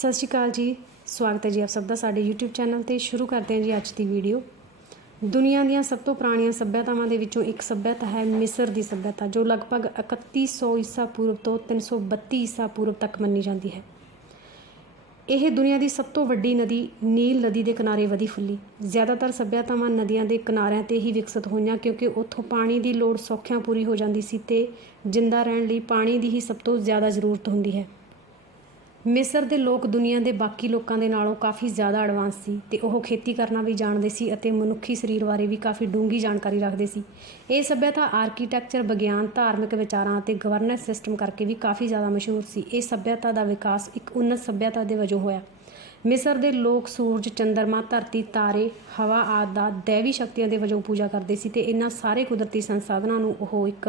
ਸਤਿ ਸ਼੍ਰੀ ਅਕਾਲ ਜੀ। ਸਵਾਗਤ ਹੈ ਜੀ ਆਪ ਸਭ ਦਾ ਸਾਡੇ YouTube ਚੈਨਲ ਤੇ। ਸ਼ੁਰੂ ਕਰਦੇ ਹਾਂ ਜੀ ਅੱਜ ਦੀ ਵੀਡੀਓ। ਦੁਨੀਆ ਦੀਆਂ ਸਭ ਤੋਂ ਪੁਰਾਣੀਆਂ ਸੱਭਿਅਤਾਵਾਂ ਦੇ ਵਿੱਚੋਂ ਇੱਕ ਸੱਭਿਅਤਾ ਹੈ ਮਿਸਰ ਦੀ ਸੱਭਿਅਤਾ, ਜੋ ਲਗਭਗ 3100 ਈਸਾ ਪੂਰਵ ਤੋਂ 332 ਈਸਾ ਪੂਰਵ ਤੱਕ ਮੰਨੀ ਜਾਂਦੀ ਹੈ। ਇਹ ਦੁਨੀਆ ਦੀ ਸਭ ਤੋਂ ਵੱਡੀ ਨਦੀ ਨੀਲ ਨਦੀ ਦੇ ਕਿਨਾਰੇ ਵਧੀ ਫੁੱਲੀ। ਜ਼ਿਆਦਾਤਰ ਸੱਭਿਅਤਾਵਾਂ ਨਦੀਆਂ ਦੇ ਕਿਨਾਰਿਆਂ ਤੇ ਹੀ ਵਿਕਸਿਤ ਹੋਈਆਂ, ਕਿਉਂਕਿ ਉੱਥੋਂ ਪਾਣੀ ਦੀ ਲੋੜ ਸੌਖਿਆਂ ਪੂਰੀ ਹੋ ਜਾਂਦੀ ਸੀ ਤੇ ਜਿੰਦਾ ਰਹਿਣ ਲਈ ਪਾਣੀ ਦੀ ਹੀ ਸਭ ਤੋਂ ਜ਼ਿਆਦਾ ਜ਼ਰੂਰਤ ਹੁੰਦੀ ਹੈ। ਮਿਸਰ ਦੇ ਲੋਕ ਦੁਨੀਆ ਦੇ ਬਾਕੀ ਲੋਕਾਂ ਦੇ ਨਾਲੋਂ ਕਾਫੀ ਜ਼ਿਆਦਾ ਐਡਵਾਂਸ ਸੀ ਤੇ ਉਹ ਖੇਤੀ ਕਰਨਾ ਵੀ ਜਾਣਦੇ ਸੀ ਅਤੇ ਮਨੁੱਖੀ ਸਰੀਰ ਬਾਰੇ ਵੀ ਕਾਫੀ ਡੂੰਘੀ ਜਾਣਕਾਰੀ ਰੱਖਦੇ ਸੀ। ਇਹ ਸੱਭਿਅਤਾ ਆਰਕੀਟੈਕਚਰ ਵਿਗਿਆਨ, ਧਾਰਮਿਕ ਵਿਚਾਰਾਂ ਅਤੇ ਗਵਰਨੈਂਸ ਸਿਸਟਮ ਕਰਕੇ ਵੀ ਕਾਫੀ ਜ਼ਿਆਦਾ ਮਸ਼ਹੂਰ ਸੀ। ਇਹ ਸੱਭਿਅਤਾ ਦਾ ਵਿਕਾਸ ਇੱਕ ਉੱਨਤ ਸੱਭਿਅਤਾ ਦੇ ਵਜੋਂ ਹੋਇਆ। ਮਿਸਰ ਦੇ ਲੋਕ ਸੂਰਜ, ਚੰਦਰਮਾ, ਧਰਤੀ, ਤਾਰੇ, ਹਵਾ ਆਦਿ ਦਾ ਦੇਵੀ ਸ਼ਕਤੀਆਂ ਦੇ ਵਜੋਂ ਪੂਜਾ ਕਰਦੇ ਸੀ ਤੇ ਇਹਨਾਂ ਸਾਰੇ ਕੁਦਰਤੀ ਸੰਸਾਧਨਾਂ ਨੂੰ ਉਹ ਇੱਕ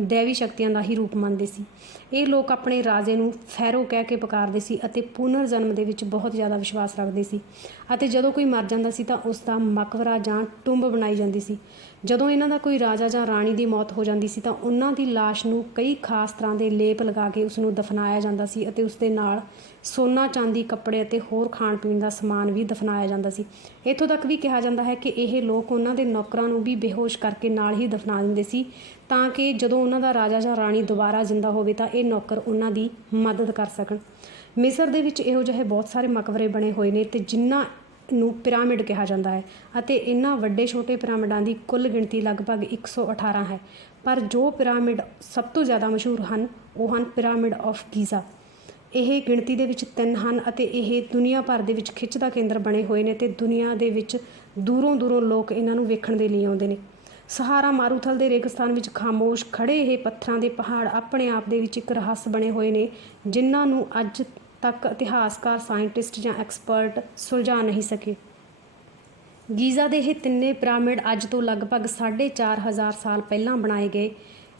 ਦੇਵੀ ਸ਼ਕਤੀਆਂ ਦਾ ਹੀ ਰੂਪ ਮੰਨਦੇ ਸੀ। ਇਹ ਲੋਕ ਆਪਣੇ ਰਾਜੇ ਨੂੰ ਫੈਰੋ ਕਹਿ ਕੇ ਪੁਕਾਰਦੇ ਸੀ ਅਤੇ ਪੁਨਰ ਜਨਮ ਦੇ ਵਿੱਚ ਬਹੁਤ ਜ਼ਿਆਦਾ ਵਿਸ਼ਵਾਸ ਰੱਖਦੇ ਸੀ ਅਤੇ ਜਦੋਂ ਕੋਈ ਮਰ ਜਾਂਦਾ ਸੀ ਤਾਂ ਉਸ ਦਾ ਮਕਬਰਾ ਜਾਂ ਟੁੰਬ ਬਣਾਈ ਜਾਂਦੀ ਸੀ। ਜਦੋਂ ਇਹਨਾਂ ਦਾ ਕੋਈ ਰਾਜਾ ਜਾਂ ਰਾਣੀ ਦੀ ਮੌਤ ਹੋ ਜਾਂਦੀ ਸੀ ਤਾਂ ਉਹਨਾਂ ਦੀ ਲਾਸ਼ ਨੂੰ ਕਈ ਖਾਸ ਤਰ੍ਹਾਂ ਦੇ ਲੇਪ ਲਗਾ ਕੇ ਉਸ ਨੂੰ ਦਫਨਾਇਆ ਜਾਂਦਾ ਸੀ ਅਤੇ ਉਸ ਦੇ ਨਾਲ ਸੋਨਾ, ਚਾਂਦੀ, ਕੱਪੜੇ ਅਤੇ ਹੋਰ ਖਾਣ ਪੀਣ ਦਾ ਸਮਾਨ ਵੀ ਦਫਨਾਇਆ ਜਾਂਦਾ ਸੀ। ਇੱਥੋਂ ਤੱਕ ਵੀ ਕਿਹਾ ਜਾਂਦਾ ਹੈ ਕਿ ਇਹ ਲੋਕ ਉਹਨਾਂ ਦੇ ਨੌਕਰਾਂ ਨੂੰ ਵੀ ਬੇਹੋਸ਼ ਕਰਕੇ ਨਾਲ ਹੀ ਦਫਨਾ ਦਿੰਦੇ ਸੀ ਤਾਂ ਕਿ ਜਦੋਂ ਉਹਨਾਂ ਦਾ ਰਾਜਾ ਜਾਂ ਰਾਣੀ ਦੁਬਾਰਾ ਜ਼ਿੰਦਾ ਹੋਵੇ ਤਾਂ ਇਹ ਨੌਕਰ ਉਹਨਾਂ ਦੀ ਮਦਦ ਕਰ ਸਕਣ। ਮਿਸਰ ਦੇ ਵਿੱਚ ਇਹੋ ਜਿਹੇ ਬਹੁਤ ਸਾਰੇ ਮਕਬਰੇ ਬਣੇ ਹੋਏ ਨੇ ਤੇ ਜਿੰਨਾ ਨੂੰ ਪਿਰਾਮਿਡ ਕਿਹਾ ਜਾਂਦਾ ਹੈ ਅਤੇ ਇਹਨਾਂ ਵੱਡੇ ਛੋਟੇ ਪਿਰਾਮਿਡਾਂ ਦੀ ਕੁੱਲ ਗਿਣਤੀ ਲਗਭਗ 118 ਹੈ। ਪਰ ਜੋ ਪਿਰਾਮਿਡ ਸਭ ਤੋਂ ਜ਼ਿਆਦਾ ਮਸ਼ਹੂਰ ਹਨ, ਉਹ ਹਨ ਪਿਰਾਮਿਡ ਆਫ ਗੀਜ਼ਾ। ਇਹ ਗਿਣਤੀ ਦੇ ਵਿੱਚ ਤਿੰਨ ਹਨ ਅਤੇ ਇਹ ਦੁਨੀਆ ਭਰ ਦੇ ਵਿੱਚ ਖਿੱਚ ਦਾ ਕੇਂਦਰ ਬਣੇ ਹੋਏ ਨੇ ਤੇ ਦੁਨੀਆ ਦੇ ਵਿੱਚ ਦੂਰੋਂ ਦੂਰੋਂ ਲੋਕ ਇਹਨਾਂ ਨੂੰ ਵੇਖਣ ਦੇ ਲਈ ਆਉਂਦੇ ਨੇ। ਸਹਾਰਾ ਮਾਰੂਥਲ ਦੇ ਰੇਗਿਸਤਾਨ ਵਿੱਚ ਖਾਮੋਸ਼ ਖੜੇ ਇਹ ਪੱਥਰਾਂ ਦੇ ਪਹਾੜ ਆਪਣੇ ਆਪ ਦੇ ਵਿੱਚ ਇੱਕ ਰਹੱਸ ਬਣੇ ਹੋਏ ਨੇ, ਜਿਨ੍ਹਾਂ ਨੂੰ ਅੱਜ ਤੱਕ ਇਤਿਹਾਸਕਾਰ, ਸਾਇੰਟਿਸਟ ਜਾਂ ਐਕਸਪਰਟ ਸੁਲਝਾ ਨਹੀਂ ਸਕੇ। ਗੀਜ਼ਾ ਦੇ ਇਹ ਤਿੰਨੇ ਪਿਰਾਮਿਡ ਅੱਜ ਤੋਂ ਲਗਭਗ 4500 ਸਾਲ ਪਹਿਲਾਂ ਬਣਾਏ ਗਏ,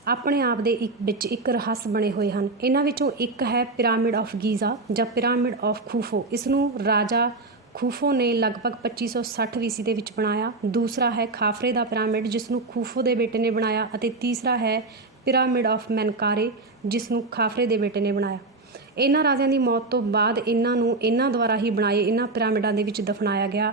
ਆਪਣੇ ਆਪ ਦੇ ਇੱਕ ਵਿੱਚ ਇੱਕ ਰਹੱਸ ਬਣੇ ਹੋਏ ਹਨ। ਇਹਨਾਂ ਵਿੱਚੋਂ ਇੱਕ ਹੈ ਪਿਰਾਮਿਡ ਆਫ ਗੀਜ਼ਾ ਜਾਂ ਪਿਰਾਮਿਡ ਆਫ ਖੂਫੋ। ਇਸ ਨੂੰ ਰਾਜਾ ਖੂਫੋ ਨੇ ਲਗਭਗ 2560 ਵੀਸੀ ਦੇ ਵਿੱਚ ਬਣਾਇਆ। ਦੂਸਰਾ ਹੈ ਖਾਫਰੇ ਦਾ ਪਿਰਾਮਿਡ ਜਿਸ ਨੂੰ ਖੂਫੋ ਦੇ ਬੇਟੇ ਨੇ ਬਣਾਇਆ ਅਤੇ ਤੀਸਰਾ ਹੈ ਪਿਰਾਮਿਡ ਆਫ ਮੈਨਕਾਰੇ ਜਿਸ ਨੂੰ ਖਾਫਰੇ ਦੇ ਬੇਟੇ ਨੇ ਬਣਾਇਆ। ਇਹਨਾਂ ਰਾਜਿਆਂ ਦੀ ਮੌਤ ਤੋਂ ਬਾਅਦ ਇਹਨਾਂ ਨੂੰ ਇਹਨਾਂ ਦੁਆਰਾ ਹੀ ਬਣਾਏ ਇਹਨਾਂ ਪਿਰਾਮਿਡਾਂ ਦੇ ਵਿੱਚ ਦਫਨਾਇਆ ਗਿਆ।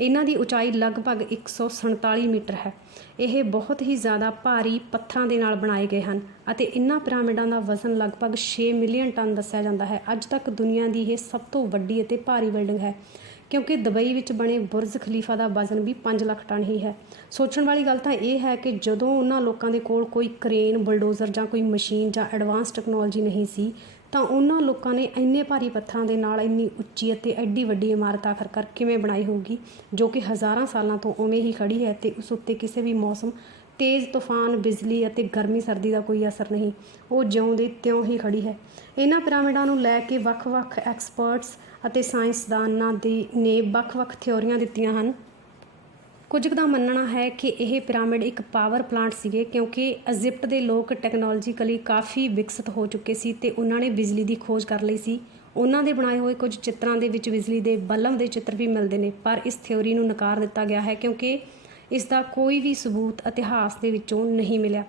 ਇਹਨਾਂ ਦੀ ਉਚਾਈ ਲਗਭਗ 147 ਮੀਟਰ ਹੈ। ਇਹ ਬਹੁਤ ਹੀ ਜ਼ਿਆਦਾ ਭਾਰੀ ਪੱਥਰਾਂ ਦੇ ਨਾਲ ਬਣਾਏ ਗਏ ਹਨ ਅਤੇ ਇਹਨਾਂ ਪਿਰਾਮਿਡਾਂ ਦਾ ਵਜ਼ਨ ਲਗਭਗ 6 ਮਿਲੀਅਨ ਟਨ ਦੱਸਿਆ ਜਾਂਦਾ ਹੈ। ਅੱਜ ਤੱਕ ਦੁਨੀਆ ਦੀ ਇਹ ਸਭ ਤੋਂ ਵੱਡੀ ਅਤੇ ਭਾਰੀ ਬਿਲਡਿੰਗ ਹੈ। ਕਿਉਂਕਿ ਦੁਬਈ ਵਿੱਚ ਬਣੇ ਬੁਰਜ ਖਲੀਫਾ ਦਾ ਵਜ਼ਨ ਵੀ 5 ਲੱਖ ਟਨ ਹੀ ਹੈ। ਸੋਚਣ ਵਾਲੀ ਗੱਲ ਤਾਂ ਇਹ ਹੈ ਕਿ ਜਦੋਂ ਉਹਨਾਂ ਲੋਕਾਂ ਦੇ ਕੋਲ ਕੋਈ ਕ੍ਰੇਨ, ਬਲਡੋਜ਼ਰ ਜਾਂ ਕੋਈ ਮਸ਼ੀਨ ਜਾਂ ਐਡਵਾਂਸ ਟੈਕਨੋਲੋਜੀ ਨਹੀਂ ਸੀ, ਤਾਂ ਉਹਨਾਂ ਲੋਕਾਂ ਨੇ ਇੰਨੇ ਭਾਰੀ ਪੱਥਰਾਂ ਦੇ ਨਾਲ ਇੰਨੀ ਉੱਚੀ ਅਤੇ ਐਡੀ ਵੱਡੀ ਇਮਾਰਤ ਆਖਰਕਾਰ ਕਿਵੇਂ ਬਣਾਈ ਹੋਊਗੀ, ਜੋ ਕਿ ਹਜ਼ਾਰਾਂ ਸਾਲਾਂ ਤੋਂ ਉਵੇਂ ਹੀ ਖੜੀ ਹੈ ਤੇ ਉਸ ਉੱਤੇ ਕਿਸੇ ਵੀ ਮੌਸਮ, ਤੇਜ਼ ਤੂਫਾਨ, ਬਿਜਲੀ ਅਤੇ ਗਰਮੀ, ਸਰਦੀ ਦਾ ਕੋਈ ਅਸਰ ਨਹੀਂ। ਉਹ ਜਿਉਂ ਦੇ ਤਿਉਂ ਹੀ ਖੜੀ ਹੈ। ਇਹਨਾਂ ਪਿਰਾਮਿਡਾਂ ਨੂੰ ਲੈ ਕੇ ਵੱਖ-ਵੱਖ ਐਕਸਪਰਟਸ ਅਤੇ ਸਾਇੰਸਦਾਨਾਂ ਦੀ ਨੇ ਵੱਖ-ਵੱਖ ਥਿਉਰੀਆਂ ਦਿੱਤੀਆਂ ਹਨ। ਕੁਝ ਕੁ ਦਾ ਮੰਨਣਾ ਹੈ ਕਿ ਇਹ ਪਿਰਾਮਿਡ ਇੱਕ ਪਾਵਰ ਪਲਾਂਟ ਸੀਗੇ, ਕਿਉਂਕਿ ਇਜਿਪਟ ਦੇ ਲੋਕ ਟੈਕਨੋਲੋਜੀਕਲੀ ਕਾਫੀ ਵਿਕਸਿਤ ਹੋ ਚੁੱਕੇ ਸੀ ਤੇ ਉਹਨਾਂ ਨੇ ਬਿਜਲੀ ਦੀ ਖੋਜ ਕਰ ਲਈ ਸੀ। ਉਹਨਾਂ ਦੇ ਬਣਾਏ ਹੋਏ ਕੁਝ ਚਿੱਤਰਾਂ ਦੇ ਵਿੱਚ ਬਿਜਲੀ ਦੇ ਬਲਬ ਦੇ ਚਿੱਤਰ ਵੀ ਮਿਲਦੇ ਨੇ, ਪਰ ਇਸ ਥਿਉਰੀ ਨੂੰ ਨਕਾਰ ਦਿੱਤਾ ਗਿਆ ਹੈ ਕਿਉਂਕਿ ਇਸ ਦਾ ਕੋਈ ਵੀ ਸਬੂਤ ਇਤਿਹਾਸ ਦੇ ਵਿੱਚੋਂ ਨਹੀਂ ਮਿਲਿਆ।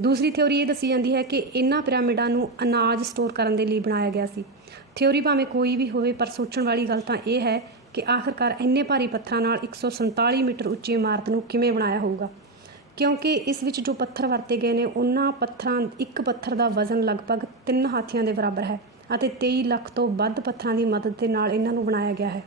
ਦੂਸਰੀ ਥਿਉਰੀ ਇਹ ਦੱਸੀ ਜਾਂਦੀ ਹੈ ਕਿ ਇਹਨਾਂ ਪਿਰਾਮਿਡਾਂ ਨੂੰ ਅਨਾਜ ਸਟੋਰ ਕਰਨ ਦੇ ਲਈ ਬਣਾਇਆ ਗਿਆ ਸੀ। ਥਿਉਰੀ ਭਾਵੇਂ ਕੋਈ ਵੀ ਹੋਵੇ, ਪਰ ਸੋਚਣ ਵਾਲੀ ਗੱਲ ਤਾਂ ਇਹ ਹੈ ਕਿ ਆਖਰਕਾਰ ਇੰਨੇ ਭਾਰੀ ਪੱਥਰਾਂ ਨਾਲ 147 ਮੀਟਰ ਉੱਚੀ ਇਮਾਰਤ ਨੂੰ ਕਿਵੇਂ ਬਣਾਇਆ ਹੋਊਗਾ? ਕਿਉਂਕਿ ਇਸ ਵਿੱਚ ਜੋ ਪੱਥਰ ਵਰਤੇ ਗਏ ਨੇ, ਉਹਨਾਂ ਪੱਥਰਾਂ, ਇੱਕ ਪੱਥਰ ਦਾ ਵਜ਼ਨ ਲਗਭਗ 3 ਹਾਥੀਆਂ ਦੇ ਬਰਾਬਰ ਹੈ ਅਤੇ 23 ਲੱਖ ਤੋਂ ਵੱਧ ਪੱਥਰਾਂ ਦੀ ਮਦਦ ਦੇ ਨਾਲ ਇਹਨਾਂ ਨੂੰ ਬਣਾਇਆ ਗਿਆ ਹੈ।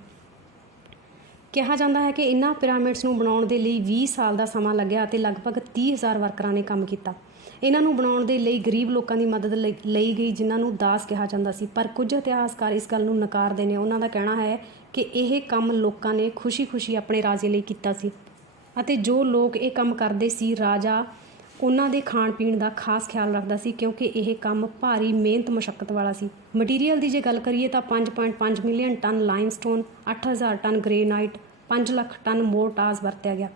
ਕਿਹਾ ਜਾਂਦਾ ਹੈ ਕਿ ਇਹਨਾਂ ਪਿਰਾਮਿਡਸ ਨੂੰ ਬਣਾਉਣ ਦੇ ਲਈ 20 ਸਾਲ ਦਾ ਸਮਾਂ ਲੱਗਿਆ ਅਤੇ ਲਗਭਗ 30000 ਵਰਕਰਾਂ ਨੇ ਕੰਮ ਕੀਤਾ। ਇਹਨਾਂ ਨੂੰ ਬਣਾਉਣ ਦੇ ਲਈ ਗਰੀਬ ਲੋਕਾਂ ਦੀ ਮਦਦ ਲਈ ਲਈ ਗਈ, ਜਿਨ੍ਹਾਂ ਨੂੰ ਦਾਸ ਕਿਹਾ ਜਾਂਦਾ ਸੀ। ਪਰ ਕੁਝ ਇਤਿਹਾਸਕਾਰ ਇਸ ਗੱਲ ਨੂੰ ਨਕਾਰਦੇ ਨੇ। ਉਹਨਾਂ ਦਾ ਕਹਿਣਾ ਹੈ ਕਿ ਇਹ ਕੰਮ ਲੋਕਾਂ ਨੇ ਖੁਸ਼ੀ-ਖੁਸ਼ੀ ਆਪਣੇ ਰਾਜੇ ਲਈ ਕੀਤਾ ਸੀ ਅਤੇ ਜੋ ਲੋਕ ਇਹ ਕੰਮ ਕਰਦੇ ਸੀ, ਰਾਜਾ ਉਹਨਾਂ ਦੇ ਖਾਣ ਪੀਣ ਦਾ ਖਾਸ ਖਿਆਲ ਰੱਖਦਾ ਸੀ, ਕਿਉਂਕਿ ਇਹ ਕੰਮ ਭਾਰੀ ਮਿਹਨਤ ਮੁਸ਼ਕਲ ਵਾਲਾ ਸੀ। ਮਟੀਰੀਅਲ ਦੀ ਜੇ ਗੱਲ ਕਰੀਏ ਤਾਂ 5.5 million ton limestone 8000 ton granite 5 lakh ton mortars ਵਰਤਿਆ ਗਿਆ।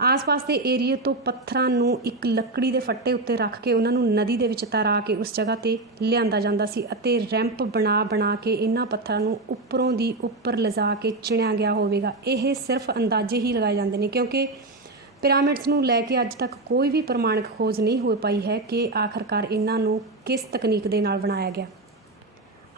ਆਸ-ਪਾਸ ਦੇ ਏਰੀਏ ਤੋਂ ਪੱਥਰਾਂ ਨੂੰ ਇੱਕ ਲੱਕੜੀ ਦੇ ਫੱਟੇ ਉੱਤੇ ਰੱਖ ਕੇ ਉਹਨਾਂ ਨੂੰ ਨਦੀ ਦੇ ਵਿੱਚ ਤਰਾ ਕੇ ਉਸ ਜਗ੍ਹਾ ਤੇ ਲਿਆਂਦਾ ਜਾਂਦਾ ਸੀ ਅਤੇ ਰੈਂਪ ਬਣਾ ਬਣਾ ਕੇ ਇਹਨਾਂ ਪੱਥਰਾਂ ਨੂੰ ਉੱਪਰੋਂ ਦੀ ਉੱਪਰ ਲਿਜਾ ਕੇ ਚਿਣਿਆ ਗਿਆ ਹੋਵੇਗਾ। ਇਹ ਸਿਰਫ ਅੰਦਾਜ਼ੇ ਹੀ ਲਗਾਏ ਜਾਂਦੇ ਨੇ ਕਿਉਂਕਿ ਪਿਰਾਮਿਡਸ ਨੂੰ ਲੈ ਕੇ ਅੱਜ ਤੱਕ ਕੋਈ ਵੀ ਪ੍ਰਮਾਣਿਕ ਖੋਜ ਨਹੀਂ ਹੋ ਪਾਈ ਹੈ ਕਿ ਆਖਰਕਾਰ ਇਹਨਾਂ ਨੂੰ ਕਿਸ ਤਕਨੀਕ ਦੇ ਨਾਲ ਬਣਾਇਆ ਗਿਆ।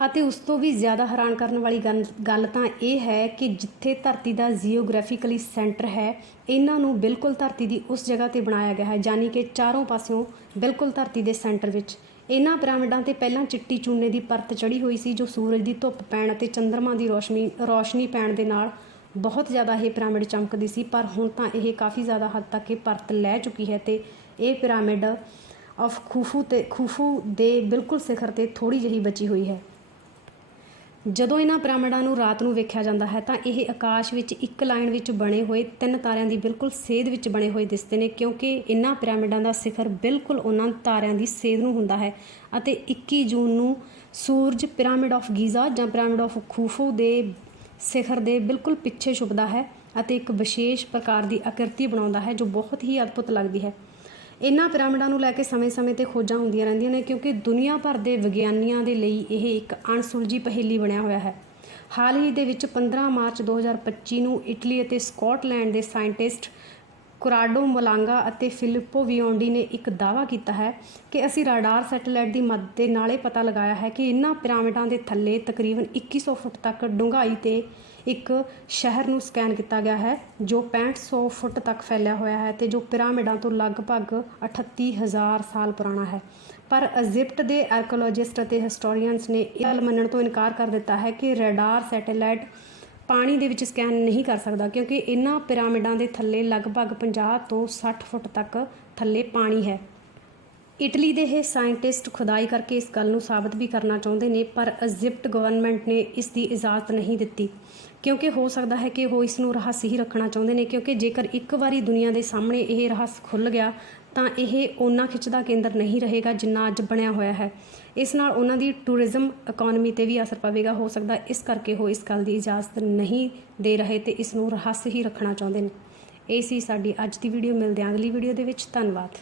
ਅਤੇ ਉਸ ਤੋਂ ਵੀ ਜ਼ਿਆਦਾ ਹੈਰਾਨ ਕਰਨ ਵਾਲੀ ਗੱਲ ਗੱਲ ਤਾਂ ਇਹ ਹੈ ਕਿ ਜਿੱਥੇ ਧਰਤੀ ਦਾ ਜੀਓਗ੍ਰਾਫਿਕਲੀ ਸੈਂਟਰ ਹੈ, ਇਹਨਾਂ ਨੂੰ ਬਿਲਕੁਲ ਧਰਤੀ ਦੀ ਉਸ ਜਗ੍ਹਾ ਤੇ ਬਣਾਇਆ ਗਿਆ ਹੈ ਯਾਨੀ ਕਿ ਚਾਰੋਂ ਪਾਸਿਓਂ ਬਿਲਕੁਲ ਧਰਤੀ ਦੇ ਸੈਂਟਰ ਵਿੱਚ। ਇਹਨਾਂ ਪਿਰਾਮਿਡਾਂ ਤੇ ਪਹਿਲਾਂ ਚਿੱਟੀ ਚੂਨੇ ਦੀ ਪਰਤ ਚੜੀ ਹੋਈ ਸੀ, ਜੋ ਸੂਰਜ ਦੀ ਧੁੱਪ ਪੈਣ ਅਤੇ ਚੰ드ਰਮਾ ਦੀ ਰੋਸ਼ਨੀ ਰੋਸ਼ਨੀ ਪੈਣ ਦੇ ਨਾਲ ਬਹੁਤ ਜ਼ਿਆਦਾ ਇਹ ਪਿਰਾਮਿਡ ਚਮਕਦੀ ਸੀ, ਪਰ ਹੁਣ ਤਾਂ ਇਹ ਕਾਫੀ ਜ਼ਿਆਦਾ ਹੱਦ ਤੱਕ ਇਹ ਪਰਤ ਲੈ ਚੁੱਕੀ ਹੈ ਤੇ ਇਹ ਪਿਰਾਮਿਡ ਆਫ ਖੂਫੂ ਤੇ, ਖੂਫੂ ਦੇ ਬਿਲਕੁਲ ਸਿਖਰ ਤੇ ਥੋੜੀ ਜਿਹੀ ਬਚੀ ਹੋਈ ਹੈ। ਜਦੋਂ ਇਹਨਾਂ ਪਿਰਾਮਿਡਾਂ ਨੂੰ ਰਾਤ ਨੂੰ ਵੇਖਿਆ ਜਾਂਦਾ ਹੈ ਤਾਂ ਇਹ ਆਕਾਸ਼ ਵਿੱਚ ਇੱਕ ਲਾਈਨ ਵਿੱਚ ਬਣੇ ਹੋਏ ਤਿੰਨ ਤਾਰਿਆਂ ਦੀ ਬਿਲਕੁਲ ਸੇਧ ਵਿੱਚ ਬਣੇ ਹੋਏ ਦਿਸਦੇ ਨੇ, ਕਿਉਂਕਿ ਇਹਨਾਂ ਪਿਰਾਮਿਡਾਂ ਦਾ ਸਿਖਰ ਬਿਲਕੁਲ ਉਹਨਾਂ ਤਾਰਿਆਂ ਦੀ ਸੇਧ ਨੂੰ ਹੁੰਦਾ ਹੈ ਅਤੇ 21 ਜੂਨ ਨੂੰ ਸੂਰਜ ਪਿਰਾਮਿਡ ਆਫ ਗੀਜ਼ਾ ਜਾਂ ਪਿਰਾਮਿਡ ਆਫ ਖੂਫੂ ਦੇ ਸਿਖਰ ਦੇ ਬਿਲਕੁਲ ਪਿੱਛੇ ਛੁਪਦਾ ਹੈ ਅਤੇ ਇੱਕ ਵਿਸ਼ੇਸ਼ ਪ੍ਰਕਾਰ ਦੀ ਆਕ੍ਰਿਤੀ ਬਣਾਉਂਦਾ ਹੈ ਜੋ ਬਹੁਤ ਹੀ ਅਦਭੁਤ ਲੱਗਦੀ ਹੈ। ਇਹਨਾਂ ਪਿਰਾਮਿਡਾਂ ਨੂੰ ਲੈ ਕੇ ਸਮੇਂ-ਸਮੇਂ ਤੇ ਖੋਜਾਂ ਹੁੰਦੀਆਂ ਰਹਿੰਦੀਆਂ ਨੇ, ਕਿਉਂਕਿ ਦੁਨੀਆ ਭਰ ਦੇ ਵਿਗਿਆਨੀਆਂ ਦੇ ਲਈ ਇਹ ਇੱਕ ਅਣਸੁਲਝੀ ਪਹੇਲੀ ਬਣਿਆ ਹੋਇਆ ਹੈ। ਹਾਲ ਹੀ ਦੇ ਵਿੱਚ 15 ਮਾਰਚ 2025 ਨੂੰ ਇਟਲੀ ਅਤੇ ਸਕਾਟਲੈਂਡ ਦੇ ਸਾਇੰਟਿਸਟ ਕੁਰਾਡੋ, ਮੋਲਾਂਗਾ ਅਤੇ ਫਿਲਿਪੋ ਵਿਓਂਡੀ ਨੇ ਇੱਕ ਦਾਅਵਾ ਕੀਤਾ ਹੈ ਕਿ ਅਸੀਂ ਰਾਡਾਰ ਸੈਟੇਲਾਈਟ ਦੀ ਮਦਦ ਦੇ ਨਾਲ ਇਹ ਪਤਾ ਲਗਾਇਆ ਹੈ ਕਿ ਇਹਨਾਂ ਪਿਰਾਮਿਡਾਂ ਦੇ ਥੱਲੇ ਤਕਰੀਬਨ 2100 ਫੁੱਟ ਤੱਕ ਡੂੰਘਾਈ ਤੇ ਇੱਕ ਸ਼ਹਿਰ ਨੂੰ ਸਕੈਨ ਕੀਤਾ ਗਿਆ ਹੈ, ਜੋ 6500 ਫੁੱਟ ਤੱਕ ਫੈਲਿਆ ਹੋਇਆ ਹੈ ਤੇ ਜੋ ਪਿਰਾਮਿਡਾਂ ਤੋਂ ਲਗਭਗ 38000 ਸਾਲ ਪੁਰਾਣਾ ਹੈ। ਪਰ ਇਜਿਪਟ ਦੇ ਆਰਕੀਓਲੋਜਿਸਟ ਅਤੇ ਹਿਸਟੋਰੀਅਨਸ ਨੇ ਇਹ ਗੱਲ ਮੰਨਣ ਤੋਂ ਇਨਕਾਰ ਕਰ ਦਿੱਤਾ ਹੈ ਕਿ ਰੈਡਾਰ ਸੈਟੇਲਾਈਟ ਪਾਣੀ ਦੇ ਵਿੱਚ ਸਕੈਨ ਨਹੀਂ ਕਰ ਸਕਦਾ ਕਿਉਂਕਿ ਇਹਨਾਂ ਪਿਰਾਮਿਡਾਂ ਦੇ ਥੱਲੇ ਲਗਭਗ 50 ਤੋਂ 60 ਫੁੱਟ ਤੱਕ ਥੱਲੇ ਪਾਣੀ ਹੈ। ਇਟਲੀ ਦੇ ਇਹ ਸਾਇੰਟਿਸਟ ਖੁਦਾਈ ਕਰਕੇ ਇਸ ਗੱਲ ਨੂੰ ਸਾਬਤ ਵੀ ਕਰਨਾ ਚਾਹੁੰਦੇ ਨੇ, ਪਰ ਇਜਿਪਟ ਗਵਰਨਮੈਂਟ ਨੇ ਇਸ ਦੀ ਇਜਾਜ਼ਤ ਨਹੀਂ ਦਿੱਤੀ। ਕਿਉਂਕਿ ਹੋ ਸਕਦਾ ਹੈ ਕਿ ਉਹ ਇਸ ਨੂੰ ਰਹੱਸ ਹੀ ਰੱਖਣਾ ਚਾਹੁੰਦੇ ਨੇ, ਕਿਉਂਕਿ ਜੇਕਰ ਇੱਕ ਵਾਰੀ ਦੁਨੀਆ ਦੇ ਸਾਹਮਣੇ ਇਹ ਰਹੱਸ ਖੁੱਲ ਗਿਆ ਤਾਂ ਇਹ ਓਨਾ ਖਿੱਚਦਾ ਕੇਂਦਰ ਨਹੀਂ ਰਹੇਗਾ ਜਿੰਨਾ ਅੱਜ ਬਣਿਆ ਹੋਇਆ ਹੈ। ਇਸ ਨਾਲ ਉਹਨਾਂ ਦੀ ਟੂਰਿਜ਼ਮ ਇਕਨੋਮੀ ਤੇ ਵੀ ਅਸਰ ਪਵੇਗਾ, ਹੋ ਸਕਦਾ ਇਸ ਕਰਕੇ ਉਹ ਇਸ ਗੱਲ ਦੀ ਇਜਾਜ਼ਤ ਨਹੀਂ ਦੇ ਰਹੇ ਤੇ ਇਸ ਨੂੰ ਰਹੱਸ ਹੀ ਰੱਖਣਾ ਚਾਹੁੰਦੇ ਨੇ। ਇਹ ਸੀ ਸਾਡੀ ਅੱਜ ਦੀ ਵੀਡੀਓ ਮਿਲਦੇ ਹਾਂ ਅਗਲੀ ਵੀਡੀਓ ਦੇ ਵਿੱਚ। ਧੰਨਵਾਦ।